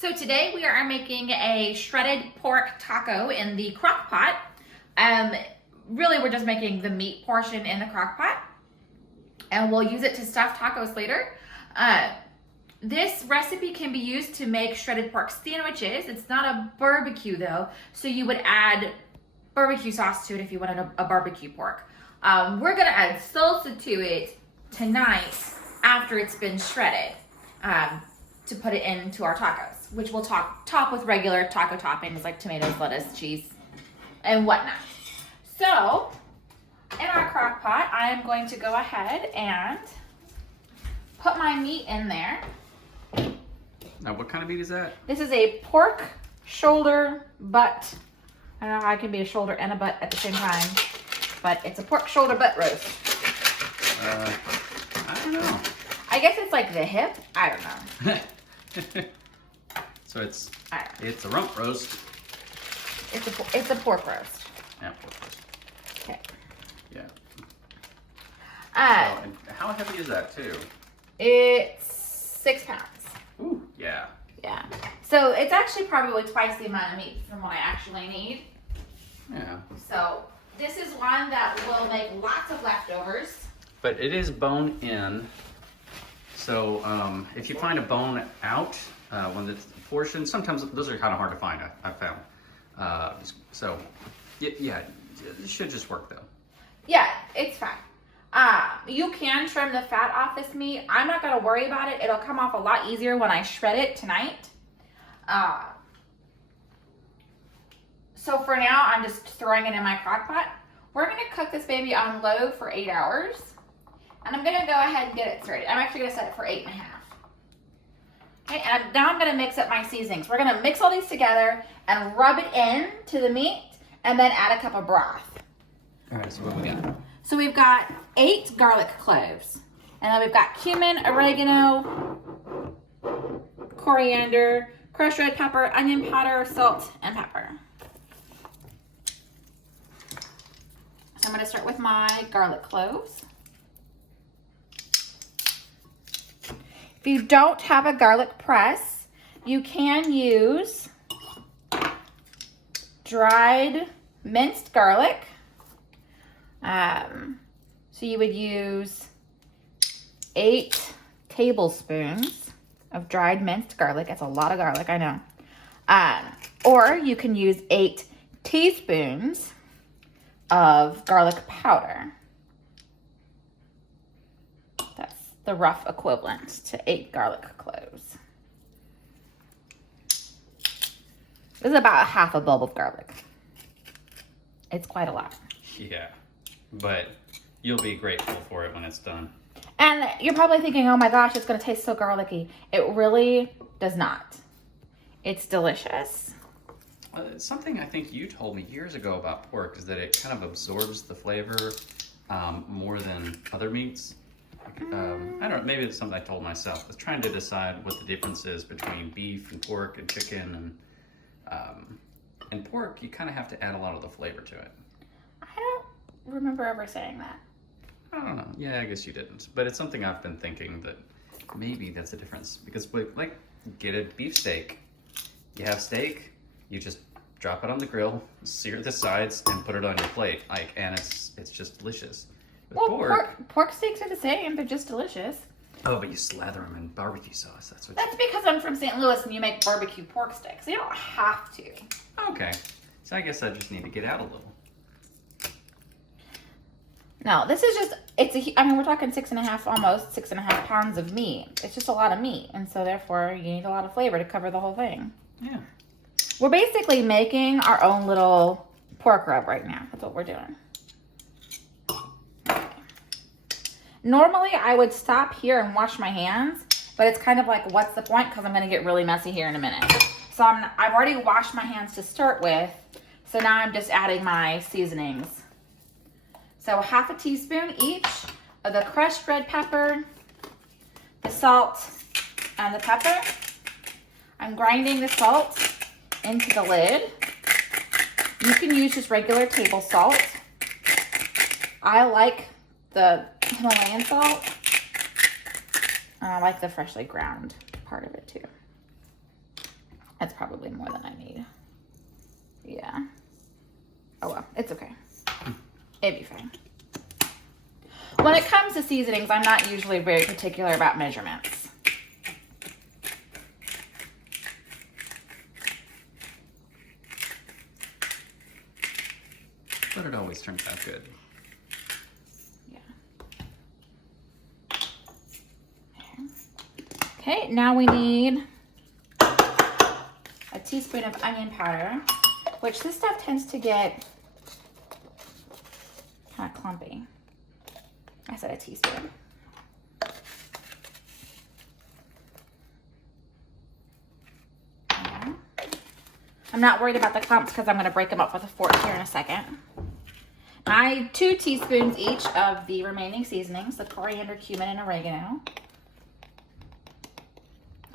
So today we are making a shredded pork taco in the crock pot. Really we're just making the meat portion in the crock pot, and we'll use it to stuff tacos later. This recipe can be used to make shredded pork sandwiches. It's not a barbecue though, so you would add barbecue sauce to it if you wanted a barbecue pork. We're gonna add salsa to it tonight after it's been shredded to put it into our tacos, which we'll top with regular taco toppings like tomatoes, lettuce, cheese, and whatnot. So in our crock pot, I am going to go ahead and put my meat in there. Now, what kind of meat is that? This is a pork shoulder butt. I don't know how it can be a shoulder and a butt at the same time, but it's a pork shoulder butt roast. I don't know. I guess it's like the hip. I don't know. So it's a rump roast. It's a pork roast. Yeah, pork roast. Okay. Yeah. And how heavy is that too? It's 6 pounds. Ooh, yeah. Yeah. So it's actually probably twice the amount of meat from what I actually need. Yeah. So this is one that will make lots of leftovers. But it is bone in. So if you find a bone out when it's portioned, sometimes those are kind of hard to find, I've found. So yeah, it should just work though. Yeah, it's fine. You can trim the fat off this meat. I'm not going to worry about it. It'll come off a lot easier when I shred it tonight. So for now, I'm just throwing it in my crock pot. We're going to cook this baby on low for 8 hours. And I'm going to go ahead and get it started. I'm actually going to set it for 8.5. Okay, and now I'm going to mix up my seasonings. We're going to mix all these together and rub it in to the meat and then add a cup of broth. All right, so what we got? So we've got 8 garlic cloves. And then we've got cumin, oregano, coriander, crushed red pepper, onion powder, salt, and pepper. So I'm going to start with my garlic cloves. If you don't have a garlic press, you can use dried minced garlic. So you would use 8 tablespoons of dried minced garlic. That's a lot of garlic, I know. Or you can use 8 teaspoons of garlic powder. That's the rough equivalent to 8 garlic cloves. This is about half a bulb of garlic. It's quite a lot. Yeah, but you'll be grateful for it when it's done. And you're probably thinking, oh my gosh, it's going to taste so garlicky. It really does not. It's delicious. Something I think you told me years ago about pork is that it kind of absorbs the flavor more than other meats. I don't know, maybe it's something I told myself. I was trying to decide what the difference is between beef and pork and chicken. And pork, you kind of have to add a lot of the flavor to it. I don't remember ever saying that. I don't know. Yeah, I guess you didn't. But it's something I've been thinking that maybe that's a difference. Because, like, get a beef steak. You have steak, you just drop it on the grill, sear the sides, and put it on your plate. And it's just delicious. With pork steaks are the same. They're just delicious. Oh, but you slather them in barbecue sauce. That's because I'm from St. Louis and you make barbecue pork sticks. You don't have to. Okay. So I guess I just need to get out a little. No, this is just, we're talking 6.5, almost 6.5 pounds of meat. It's just a lot of meat. And so therefore you need a lot of flavor to cover the whole thing. Yeah. We're basically making our own little pork rub right now. That's what we're doing. Normally I would stop here and wash my hands, but it's kind of like, what's the point? Because I'm going to get really messy here in a minute. So I've already washed my hands to start with. So now I'm just adding my seasonings. So half a teaspoon each of the crushed red pepper, the salt, and the pepper. I'm grinding the salt into the lid. You can use just regular table salt. I like the Himalayan salt. I like the freshly ground part of it too. that's probably more than I need. Yeah. Oh well, it's okay. It'd be fine. When it comes to seasonings, I'm not usually very particular about measurements. But it always turns out good. Yeah. Okay, now we need a teaspoon of onion powder, which this stuff tends to get kind of clumpy. I said a teaspoon. Yeah. I'm not worried about the clumps because I'm going to break them up with a fork here in a second. I 2 teaspoons each of the remaining seasonings, the coriander, cumin, and oregano.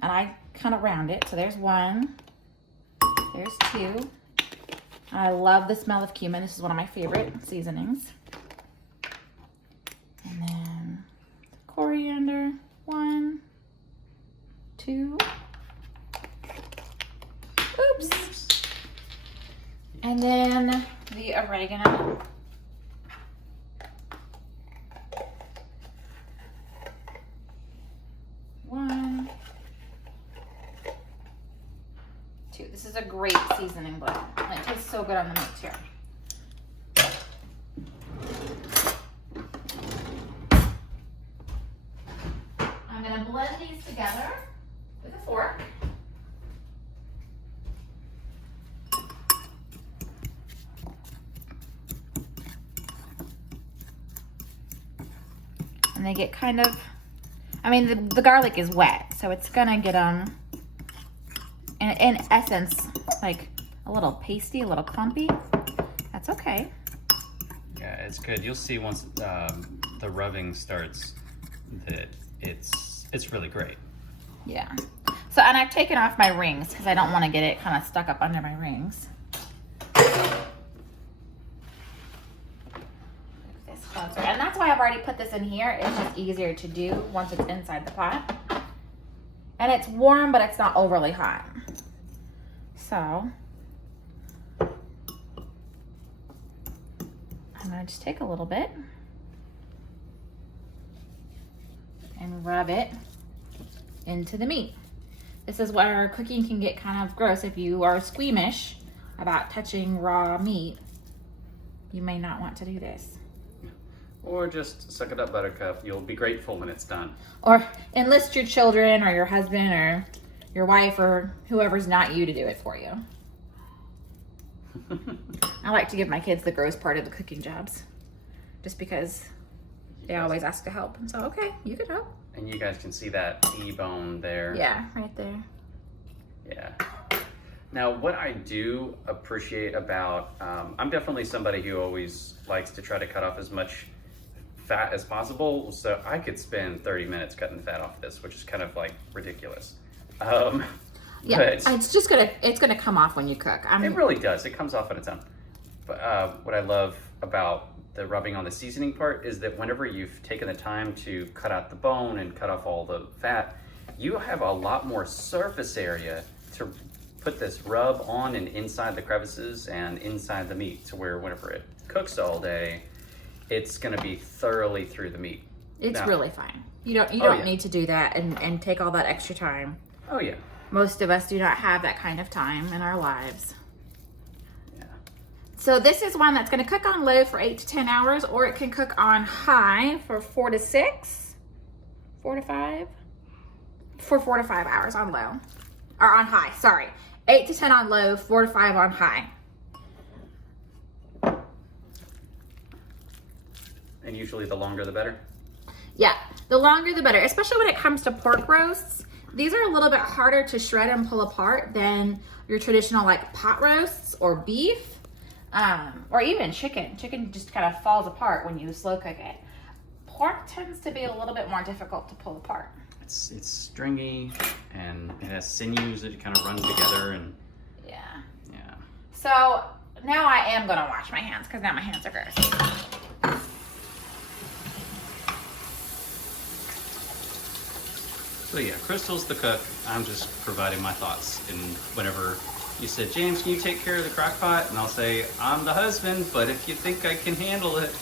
And I kind of round it. So there's 1, there's 2. I love the smell of cumin. This is one of my favorite seasonings. And then the coriander, 1, 2. Oops. And then the oregano. One, 2. This is a great seasoning blend. And it tastes so good on the meat too. I'm going to blend these together with a fork. And they get kind of, I mean, the garlic is wet, so it's going to get in essence, like a little pasty, a little clumpy. That's okay. Yeah, it's good. You'll see once the rubbing starts that it's really great. Yeah. So, and I've taken off my rings because I don't want to get it kind of stuck up under my rings. This closer. And that's why I've already put this in here. It's just easier to do once it's inside the pot. And it's warm, but it's not overly hot. So, I'm going to just take a little bit and rub it into the meat. This is where cooking can get kind of gross. If you are squeamish about touching raw meat, you may not want to do this. Or just suck it up, Buttercup. You'll be grateful when it's done. Or enlist your children or your husband or your wife or whoever's not you to do it for you. I like to give my kids the gross part of the cooking jobs just because they always ask to help. And so, okay, you can help. And you guys can see that T-bone there. Yeah, right there. Yeah. Now, what I do appreciate about, I'm definitely somebody who always likes to try to cut off as much fat as possible. So I could spend 30 minutes cutting the fat off this, which is kind of like ridiculous. Yeah, it's gonna come off when you cook. It really does. It comes off on its own. But what I love about the rubbing on the seasoning part is that whenever you've taken the time to cut out the bone and cut off all the fat, you have a lot more surface area to put this rub on and inside the crevices and inside the meat, to where whenever it cooks all day, it's going to be thoroughly through the meat. It's really fine. You don't need to do that and take all that extra time. Oh yeah. Most of us do not have that kind of time in our lives. Yeah. So this is one that's going to cook on low for 8 to 10 hours, or it can cook on high for 4 to 6, 4 to 5, for 4 to 5 hours on low, or on high, sorry. 8 to 10 on low, 4 to 5 on high. And usually the longer the better? Yeah, the longer the better, especially when it comes to pork roasts. These are a little bit harder to shred and pull apart than your traditional like pot roasts or beef, or even chicken. Chicken just kind of falls apart when you slow cook it. Pork tends to be a little bit more difficult to pull apart. It's stringy and it has sinews that kind of run together and yeah. Yeah. So now I am gonna wash my hands because now my hands are gross. So yeah, Crystal's the cook. I'm just providing my thoughts. And whenever you said, James, can you take care of the crock pot? And I'll say, I'm the husband, but if you think I can handle it.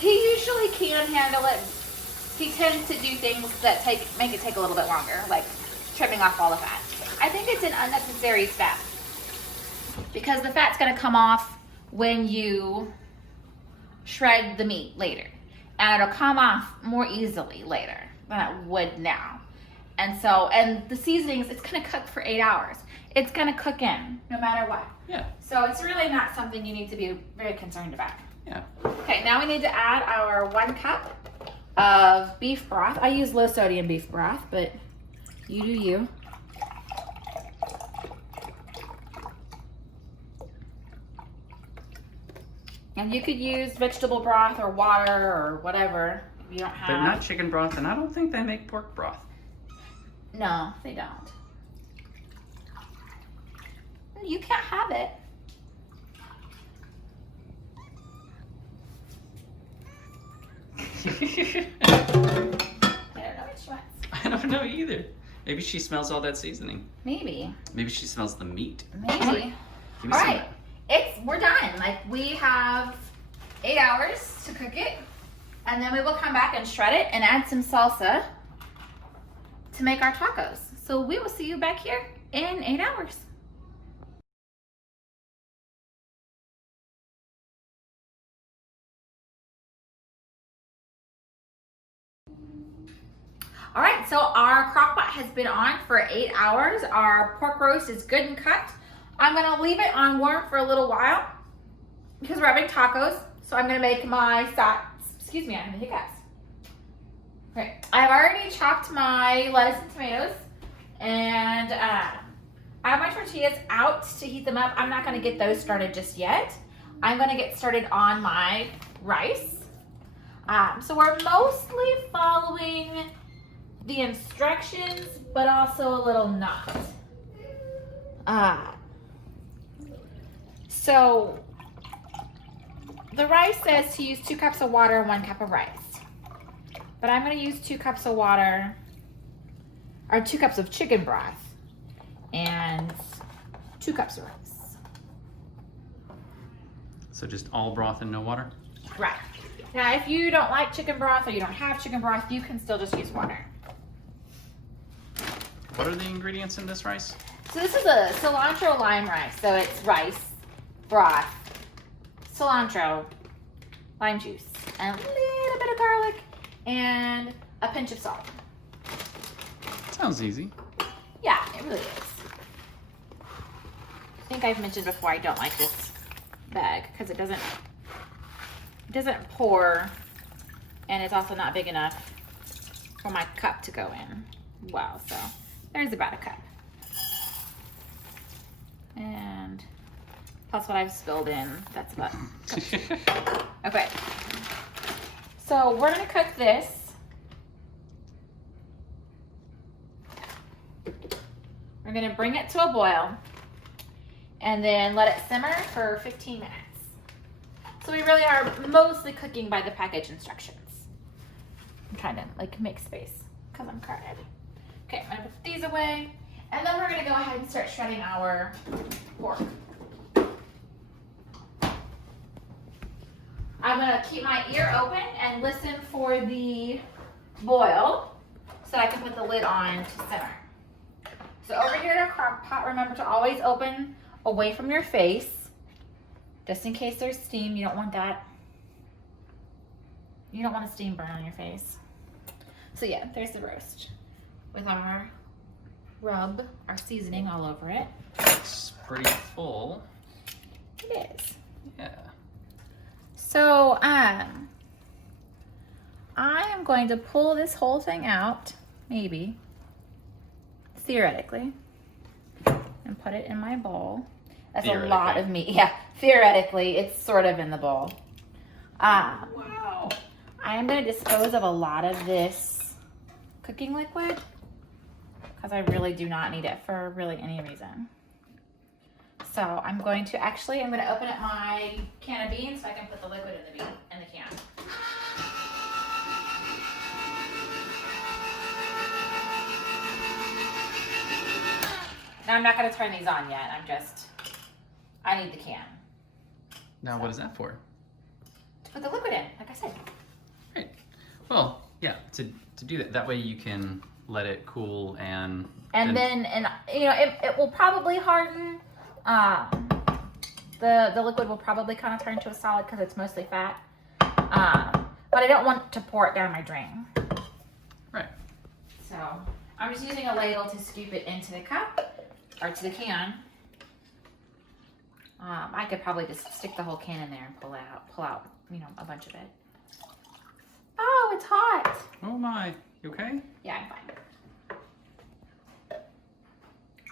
He usually can handle it. He tends to do things that make it take a little bit longer, like trimming off all the fat. I think it's an unnecessary step because the fat's going to come off when you shred the meat later, and it'll come off more easily later than it would now. And the seasonings, it's going to cook for 8 hours. It's going to cook in no matter what. Yeah. So it's really not something you need to be very concerned about. Yeah. Okay, now we need to add our 1 cup of beef broth. I use low sodium beef broth, but you do you. And you could use vegetable broth or water or whatever if you don't have. But not chicken broth, and I don't think they make pork broth. No, they don't. You can't have it. I don't know what she wants. I don't know either. Maybe she smells all that seasoning. Maybe. Maybe she smells the meat. Maybe. Give me All some. right, we're done. Like, we have 8 hours to cook it, and then we will come back and shred it and add some salsa to make our tacos. So we will see you back here in 8 hours. All right, so our crock pot has been on for 8 hours. Our pork roast is good and cut. I'm gonna leave it on warm for a little while because we're having tacos. So I'm gonna make my excuse me, I have the hiccups. Okay, I've already chopped my lettuce and tomatoes, and I have my tortillas out to heat them up. I'm not gonna get those started just yet. I'm gonna get started on my rice. So we're mostly following the instructions, but also a little not. So the rice says to use 2 cups of water and 1 cup of rice. But I'm gonna use 2 cups of water, or 2 cups of chicken broth, and 2 cups of rice. So just all broth and no water? Right. Now, if you don't like chicken broth or you don't have chicken broth, you can still just use water. What are the ingredients in this rice? So this is a cilantro lime rice. So it's rice, broth, cilantro, lime juice, and a little bit of garlic, and a pinch of salt. Sounds easy. Yeah, it really is. I think I've mentioned before I don't like this bag because it doesn't pour, and it's also not big enough for my cup to go in. Wow, so there's about a cup. And plus what I've spilled in, that's about a cup. Okay, so we're gonna cook this. We're gonna bring it to a boil and then let it simmer for 15 minutes. So we really are mostly cooking by the package instructions. I'm trying to make space because I'm crowded. Okay, I'm gonna put these away, and then we're gonna go ahead and start shredding our pork. I'm gonna keep my ear open and listen for the boil so I can put the lid on to simmer. So over here in our crock pot, remember to always open away from your face, just in case there's steam. You don't want that. You don't want a steam burn on your face. So yeah, there's the roast with our rub, our seasoning all over it. It's pretty full. It is. Yeah. So I am going to pull this whole thing out, maybe, theoretically, and put it in my bowl. That's a lot of meat. Yeah, theoretically, it's sort of in the bowl. Wow. I am going to dispose of a lot of this cooking liquid because I really do not need it for really any reason. So I'm going to open up my can of beans so I can put the liquid in the can. Now I'm not gonna turn these on yet. I need the can. Now, what is that for? To put the liquid in, like I said. Right. Well, yeah, to do that. That way you can let it cool and then you know, it will probably harden. The liquid will probably kind of turn into a solid because it's mostly fat. But I don't want to pour it down my drain. Right. So I'm just using a ladle to scoop it into the cup or to the can. I could probably just stick the whole can in there and pull out, you know, a bunch of it. Oh, it's hot. Oh my, you okay? Yeah, I'm fine.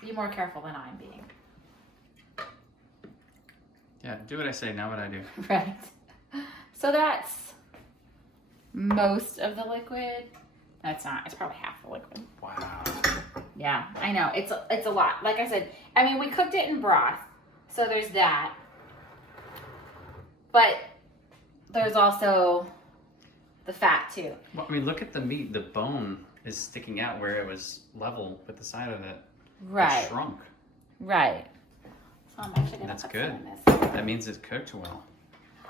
Be more careful than I'm being. Yeah, do what I say, not what I do. Right. So that's most of the liquid. That's not, it's probably half the liquid. Wow. Yeah, I know. It's a lot. Like I said, I mean, we cooked it in broth. So there's that. But there's also the fat too. Well, I mean, look at the meat. The bone is sticking out where it was level with the side of it. Right. It shrunk. Right. So I'm actually gonna That's put good. some in this. That means it's cooked well.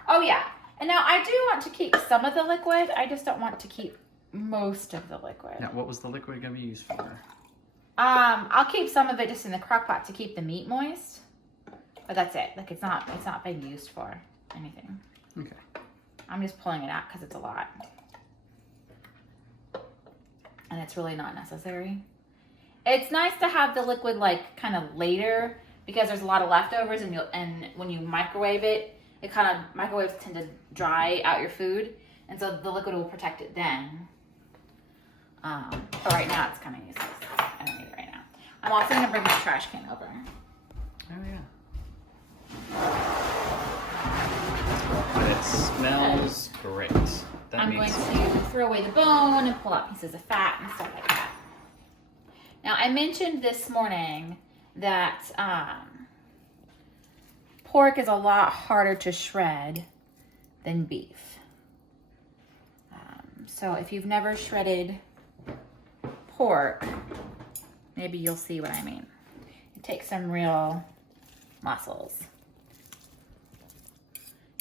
Oh yeah. And now I do want to keep some of the liquid. I just don't want to keep most of the liquid. Now, what was the liquid going to be used for? I'll keep some of it just in the crock pot to keep the meat moist. But that's it. Like it's not being used for anything. Okay. I'm just pulling it out because it's a lot. And it's really not necessary. It's nice to have the liquid like kind of later because there's a lot of leftovers and when you microwave it, microwaves tend to dry out your food. And so the liquid will protect it then. But right now it's kind of useless. I don't need it right now. I'm also going to bring my trash can over. Oh, yeah. But it smells great. I'm going to throw away the bone and pull out pieces of fat and stuff like that. Now, I mentioned this morning that pork is a lot harder to shred than beef. So if you've never shredded pork, maybe you'll see what I mean. It takes some real muscles.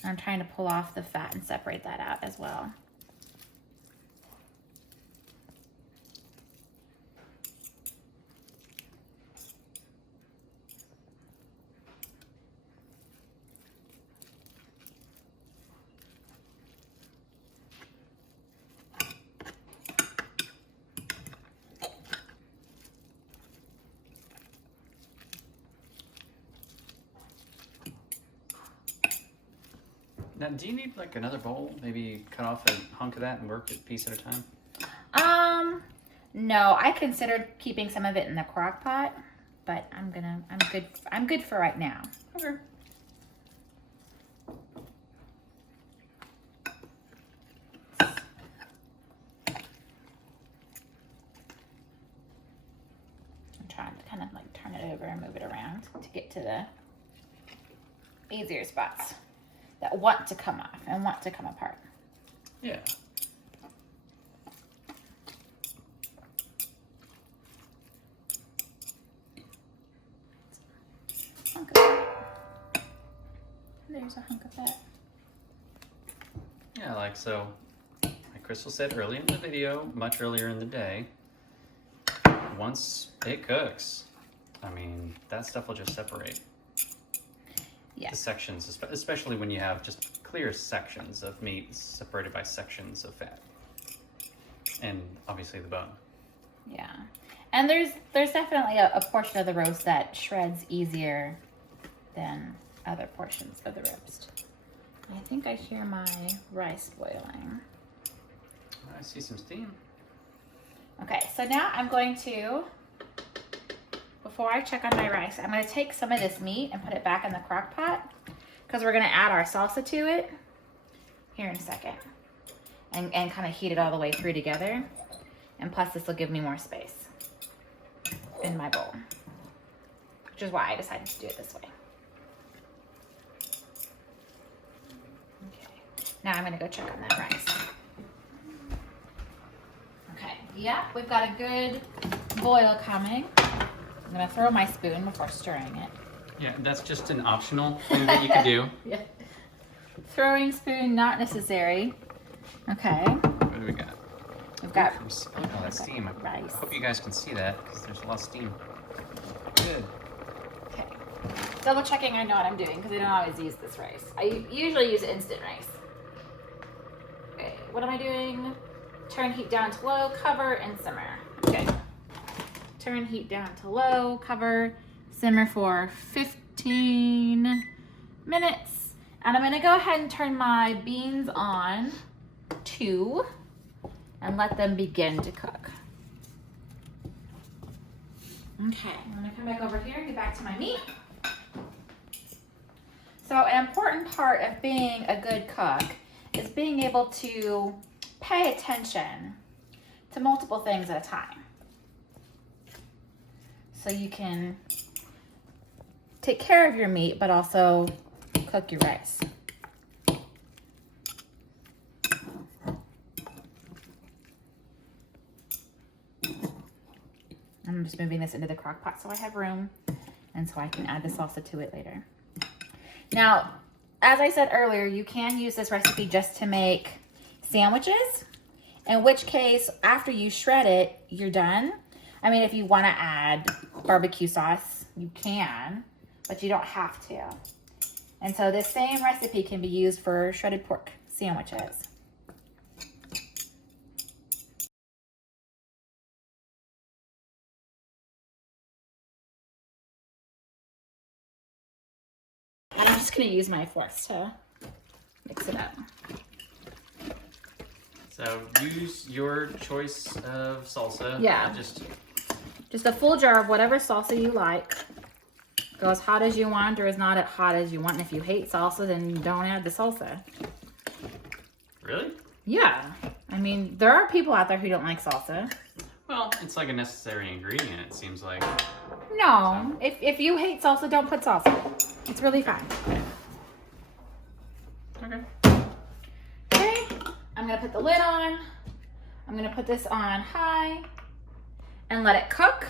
I'm trying to pull off the fat and separate that out as well. Now, do you need like another bowl? Maybe cut off a hunk of that and work it piece at a time? No, I considered keeping some of it in the crock pot, but I'm good for right now. Okay. I'm trying to kind of like turn it over and move it around to get to the easier spots that want to come off and want to come apart. Yeah. Hunk of that. There's a hunk of that. Yeah, like so. Like Crystal said earlier in the video, much earlier in the day, once it cooks, I mean, that stuff will just separate. Yeah. The sections, especially when you have just clear sections of meat separated by sections of fat. And obviously the bone. Yeah. And there's definitely a portion of the roast that shreds easier than other portions of the roast. I think I hear my rice boiling. I see some steam. Okay, so now I'm going to, before I check on my rice, I'm going to take some of this meat and put it back in the crock pot because we're going to add our salsa to it here in a second and kind of heat it all the way through together. And plus this will give me more space in my bowl, which is why I decided to do it this way. Okay, now I'm going to go check on that rice. Okay, yeah, we've got a good boil coming. gonna throw my spoon before stirring it. Yeah, that's just an optional thing that you can do. Yeah. Throwing spoon not necessary. Okay. What do we got? We've got Oh, that steam. rice. I hope you guys can see that because there's a lot of steam. Good. Okay. Double checking I know what I'm doing because I don't always use this rice. I usually use instant rice. Okay, what am I doing? Turn heat down to low, cover, and simmer. Okay. Turn heat down to low, cover, simmer for 15 minutes. And I'm gonna go ahead and turn my beans on 2 and let them begin to cook. Okay, I'm gonna come back over here and get back to my meat. So an important part of being a good cook is being able to pay attention to multiple things at a time. So you can take care of your meat, but also cook your rice. I'm just moving this into the crock pot so I have room and so I can add the salsa to it later. Now, as I said earlier, you can use this recipe just to make sandwiches, in which case, after you shred it, you're done. I mean, if you want to add barbecue sauce, you can, but you don't have to. And so this same recipe can be used for shredded pork sandwiches. I'm just going to use my forks to mix it up. So use your choice of salsa. Yeah. Just a full jar of whatever salsa you like. Go as hot as you want or as not as hot as you want. And if you hate salsa, then don't add the salsa. Really? Yeah. I mean, there are people out there who don't like salsa. Well, it's like a necessary ingredient, it seems like. No. If you hate salsa, don't put salsa. It's really fine. Okay. Okay. I'm going to put the lid on. I'm going to put this on high and let it cook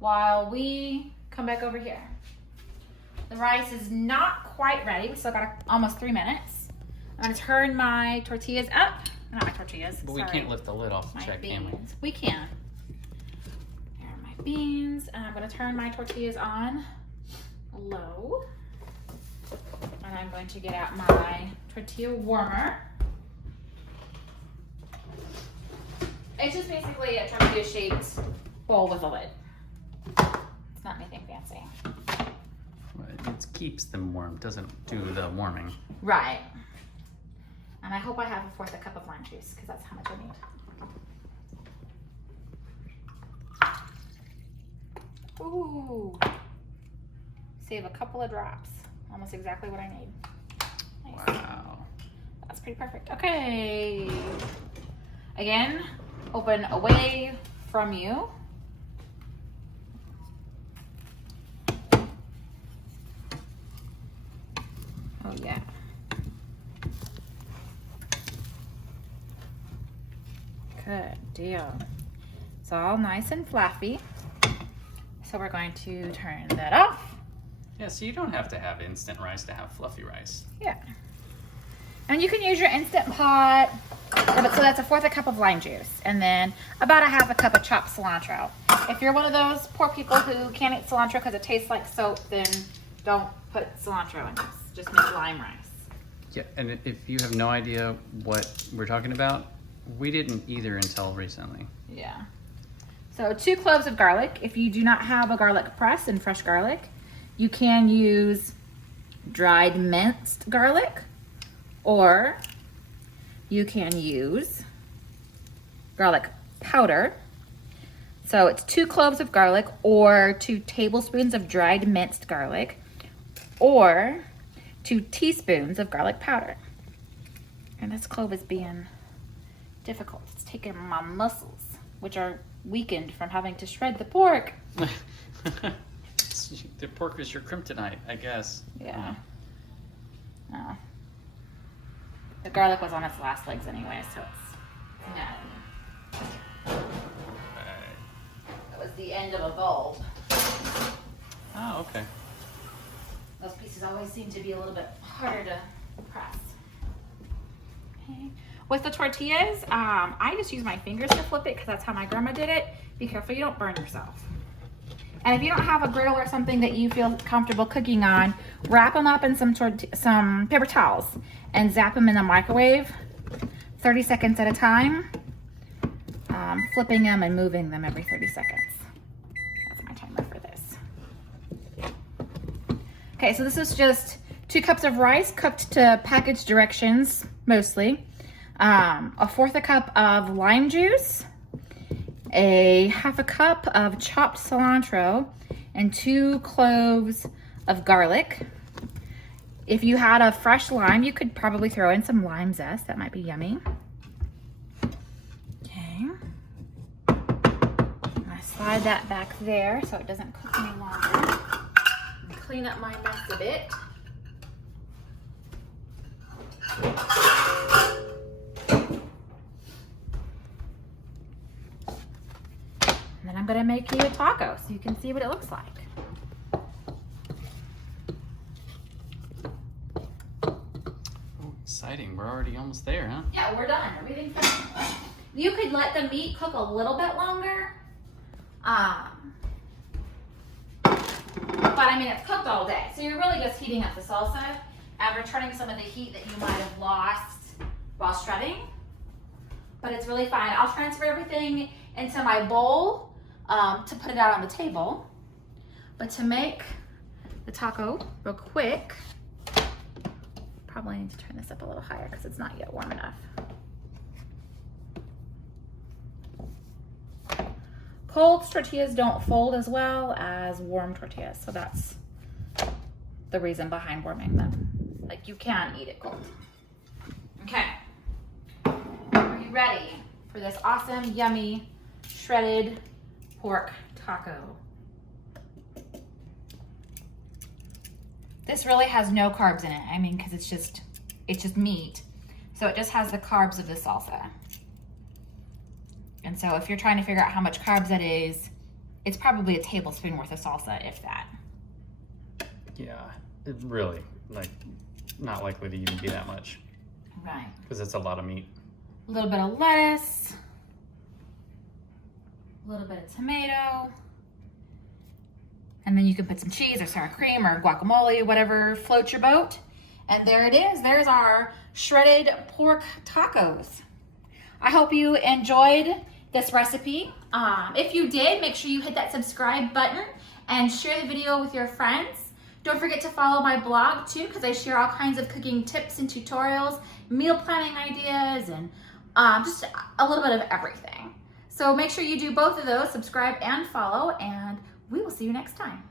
while we come back over here. The rice is not quite ready. We still got almost 3 minutes. I'm going to turn my tortillas up. Not my tortillas. But we can't lift the lid off the check, can we? We can. Here are my beans. And I'm going to turn my tortillas on low. And I'm going to get out my tortilla warmer. It's just basically a tortilla-shaped bowl with a lid. It's not anything fancy. Well, it keeps them warm, doesn't do the warming. Right. And I hope I have a 1/4 cup of lime juice because that's how much I need. Ooh. Save a couple of drops. Almost exactly what I need. Nice. Wow. That's pretty perfect. Okay. Again, open away from you. Oh yeah. Good deal. It's all nice and fluffy. So we're going to turn that off. Yeah, so you don't have to have instant rice to have fluffy rice. Yeah. And you can use your Instant Pot. So that's a 1/4 cup of lime juice. And then about a 1/2 cup of chopped cilantro. If you're one of those poor people who can't eat cilantro because it tastes like soap, then don't put cilantro in this. Just make lime rice. Yeah, and if you have no idea what we're talking about, we didn't either until recently. Yeah. So 2 cloves of garlic. If you do not have a garlic press and fresh garlic, you can use dried minced garlic, or you can use garlic powder. So it's 2 cloves of garlic or 2 tablespoons of dried minced garlic or 2 teaspoons of garlic powder. And this clove is being difficult. It's taking my muscles, which are weakened from having to shred the pork. The pork is your kryptonite, I guess. Yeah. Oh. The garlic was on its last legs anyway, so it's not. That was the end of a bulb. Oh, okay. Those pieces always seem to be a little bit harder to press. Okay. With the tortillas, I just use my fingers to flip it because that's how my grandma did it. Be careful you don't burn yourself. And if you don't have a griddle or something that you feel comfortable cooking on, wrap them up in some paper towels and zap them in the microwave 30 seconds at a time, flipping them and moving them every 30 seconds. That's my timer for this. Okay, so this is just 2 cups of rice cooked to package directions, mostly. A fourth a cup of lime juice, a half a cup of chopped cilantro, and 2 cloves of garlic. If you had a fresh lime, you could probably throw in some lime zest. That might be yummy. Okay. I slide that back there so it doesn't cook any longer. And clean up my mess a bit. And then I'm gonna make you a taco so you can see what it looks like. Oh, exciting. We're already almost there, huh? Yeah, we're done. Everything's done. You could let the meat cook a little bit longer. But I mean, it's cooked all day. So you're really just heating up the salsa and returning some of the heat that you might have lost while shredding. But it's really fine. I'll transfer everything into my bowl to put it out on the table. But to make the taco real quick, probably need to turn this up a little higher because it's not yet warm enough. Cold tortillas don't fold as well as warm tortillas, so that's the reason behind warming them. Like, you can eat it cold. Okay, are you ready for this awesome, yummy, shredded pork taco? This really has no carbs in it. I mean, because it's just meat. So it just has the carbs of the salsa. And so if you're trying to figure out how much carbs that is, it's probably a tablespoon worth of salsa, if that. Yeah, it really, like, not likely to even be that much. Right. Because it's a lot of meat. A little bit of lettuce, a little bit of tomato, and then you can put some cheese or sour cream or guacamole, whatever floats your boat. And there it is. There's our shredded pork tacos. I hope you enjoyed this recipe. If you did, make sure you hit that subscribe button and share the video with your friends. Don't forget to follow my blog too, because I share all kinds of cooking tips and tutorials, meal planning ideas, and just a little bit of everything. So make sure you do both of those, subscribe and follow, and we will see you next time.